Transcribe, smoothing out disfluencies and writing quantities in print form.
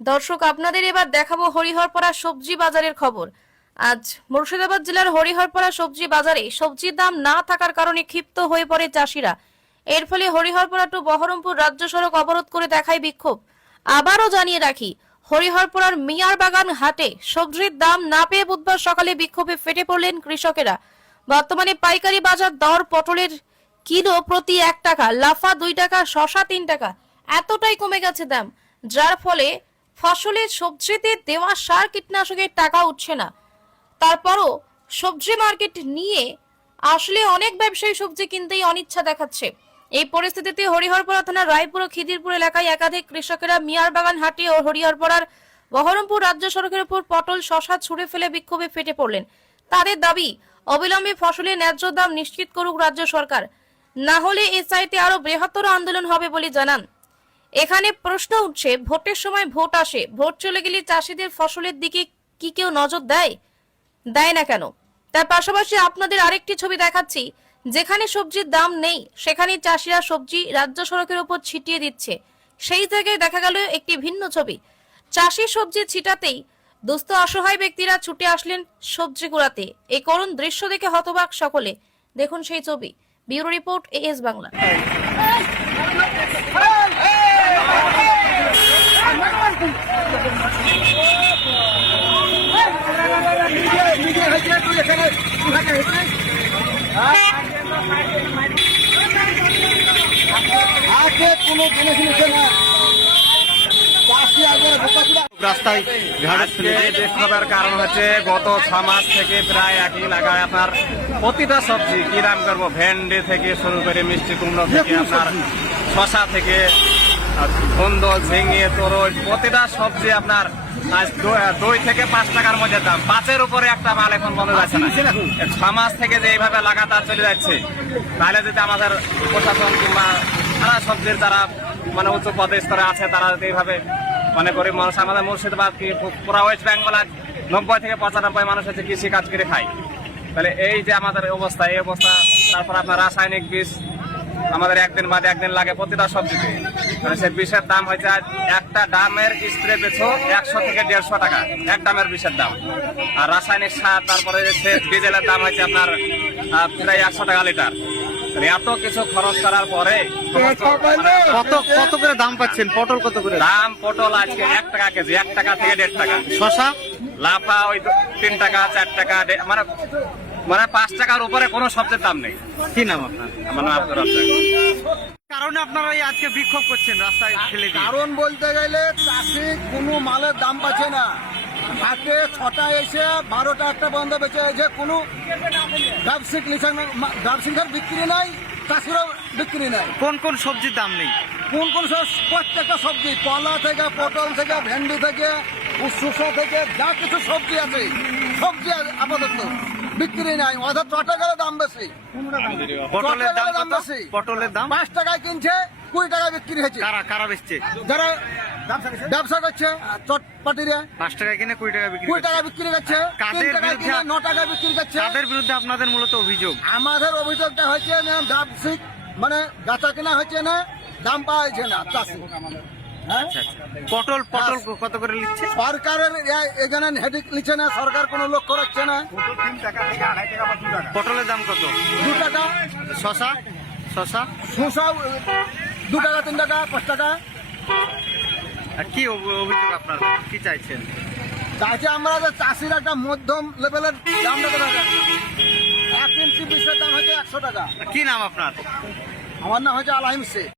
দর্শক আপনাদের এবার দেখাবো হরিহরপাড়া সবজি বাজারের খবর। আজ মুর্শিদাবাদ জেলার হরিহরপাড়া সবজি বাজারে সবজির দাম না থাকার কারণে ক্ষিপ্ত হয়ে পড়ে চাষিরা। এর ফলে হরিহরপাড়া টু বহরমপুর রাজ্য সড়ক অবরোধ করে দেখায় বিক্ষোভ। আবারও জানিয়ে রাখি, হরিহরপাড়ার মিয়ার বাগান হাটে সবজির দাম না পেয়ে বুধবার সকালে বিক্ষোভে ফেটে পড়লেন কৃষকেরা। বর্তমানে পাইকারি বাজার দর পটলের কিলো প্রতি 1 টাকা, লাফা 2 টাকা, শসা 3 টাকা, এতটাই কমে গেছে দাম, যার ফলে ফসলের সবজিতে দেওয়া সার কীটনাশকের টাকা উঠছে না। তারপরও সবজি মার্কেট নিয়ে আসলে অনেক ব্যবসায়ী সবজি কিনতেই অনিচ্ছা দেখাচ্ছে। এই পরিস্থিতিতে হরিহরপাড়া থানার রায়পুর ও খিদিরপুর এলাকায় একাধিক কৃষকেরা মিয়ার বাগান হাটে ও হরিহরপাড়ার বহরমপুর রাজ্য সড়কের উপর পটল শসা ছুঁড়ে ফেলে বিক্ষোভে ফেটে পড়লেন। তাদের দাবি, অবিলম্বে ফসলের ন্যায্য দাম নিশ্চিত করুক রাজ্য সরকার, না হলে এ চাইতে আরো বৃহত্তর আন্দোলন হবে বলে জানান। এখানে প্রশ্ন উঠছে, ভোটের সময় ভোট আসে, ভোট চলে গেলে চাষিদের ফসলের দিকে কি কেউ নজর দেয় না কেন? তার পাশাপাশি আপনাদের আরেকটি ছবি দেখাচ্ছি, যেখানে সবজির দাম নেই সেখানে চাষিরা সবজি রাজ্য সড়কের উপর ছিটিয়ে দিচ্ছে। সেই জায়গায় দেখা গেল একটি ভিন্ন ছবি, চাষি সবজি ছিটাতেই দুস্থ অসহায় ব্যক্তিরা ছুটে আসলেন সবজি কুড়াতে। এই করুণ দৃশ্য দেখে হতবাক সকলে। দেখুন সেই ছবি। Bureau report, AS Bangla. রাস্তায় বিক্ষোভের কারণ হচ্ছে গত 6 মাস থেকে প্রায় একই এলাকায় আপনার প্রতিটা সবজি কি দাম করবো, ভেন্ডি থেকে শুরু করে মিষ্টি কুমড়ো থেকে আপনার শসা থেকে ধুন্দল ঝিঙে তরুণ প্রতিটা সবজি আপনার আজ 2 থেকে 5 টাকার মধ্যে দাম। 5-এর উপরে একটা মাল এখন বন্ধ যাচ্ছে না। 6 মাস থেকে যে এইভাবে লাগাতার চলে যাচ্ছে, তাহলে যদি আমাদের প্রশাসন কিংবা তারা সবজির যারা মানে উচ্চ পদে স্তরে আছে তারা যদি এইভাবে মানে গরিব মানুষ, আমাদের মুর্শিদাবাদ কি পুরা ওয়েস্ট বেঙ্গল 90 থেকে 95 মানুষ হচ্ছে কৃষি কাজ করে খায়। তাহলে এই যে আমাদের অবস্থা, এই অবস্থা, তারপর আপনার রাসায়নিক বিষ আমাদের একদিন বাদে একদিন লাগে প্রতিটা সবজিতে। মানে সে বিষের দাম হয়েছে আজ একটা ডামের স্প্রে পেছো 100 থেকে 150 টাকা, এক ডামের বিষের দাম। আর রাসায়নিক সার, তারপরে ডিজেলের দাম হয়েছে আপনার প্রায় 100 টাকা লিটার। এত কিছু খরচ করার পরে কত করে দাম পাচ্ছেন? পটল কত করে দাম? পটল আজকে 1 টাকা কেজি, 1 টাকা থেকে 1.5 টাকা। শসা লাফা ওই 3 টাকা 4 টাকা, মানে 5 টাকার উপরে কোনো সবজির দাম নেই। কি নাম আপনার? আমার নাম আব্দুর রাজ্জাক। কারণে আপনারা এই আজকে বিক্ষোভ করছেন রাস্তায় ফেলে দিয়ে? কারণ বলতে গেলে চাষি কোনো মালের দাম পাচ্ছে না। হাটে 6টা এসে 12টা 1টা বন্ধ বেঁচে এসে কোনো ব্যবসায়িক বিক্রি নাই, চাষিরও বিক্রি নাই। কোন কোন সবজির দাম নেই? কোন প্রত্যেকটা সবজি, কলা থেকে পটল থেকে ভেন্ডি থেকে শসা থেকে যা কিছু সবজি আছে, সবজি আপাতত বিক্রি নাই। অর্থাৎ 6 টাকার দাম বেশি। পটলের দাম কত? বেশি। পটলের দাম 5 টাকায় কিনছে, 20 টাকায় বিক্রি হয়েছে। কারা বেচছে? যারা ব্যবসা করছে চটপাটিরা 5 টাকায় কিনে 20 টাকা বিক্রি 20 টাকা বিক্রি করছে, 3 টাকায় কিনে 9 টাকা বিক্রি করছে। তাদের বিরুদ্ধে আপনাদের মূলত অভিযোগ? আমাদের অভিযোগটা হচ্ছে না, ব্যবসায়িক মানে বেচা কেনা হচ্ছে না, দাম পাওয়া যাচ্ছে না চাষি। আচ্ছা, পটল কত করে নিচ্ছে? সরকারের এখানে হেডিক নিচ্ছে না, সরকার কোনো লক্ষ্য রাখছে না। পটলের দাম কত? 2 টাকা। শসা শসা 2 টাকা, 3 টাকা, 5 টাকা। আর কি অভিযোগ আপনার? কি চাইছেন? চাইছে আমরা যে চাষির একটা মধ্যম লেভেলের দাম দেবে। 1 ইঞ্চি বিষের দাম হচ্ছে 100 টাকা। কি নাম আপনার? আমার নাম হচ্ছে আলাহিম শেখ।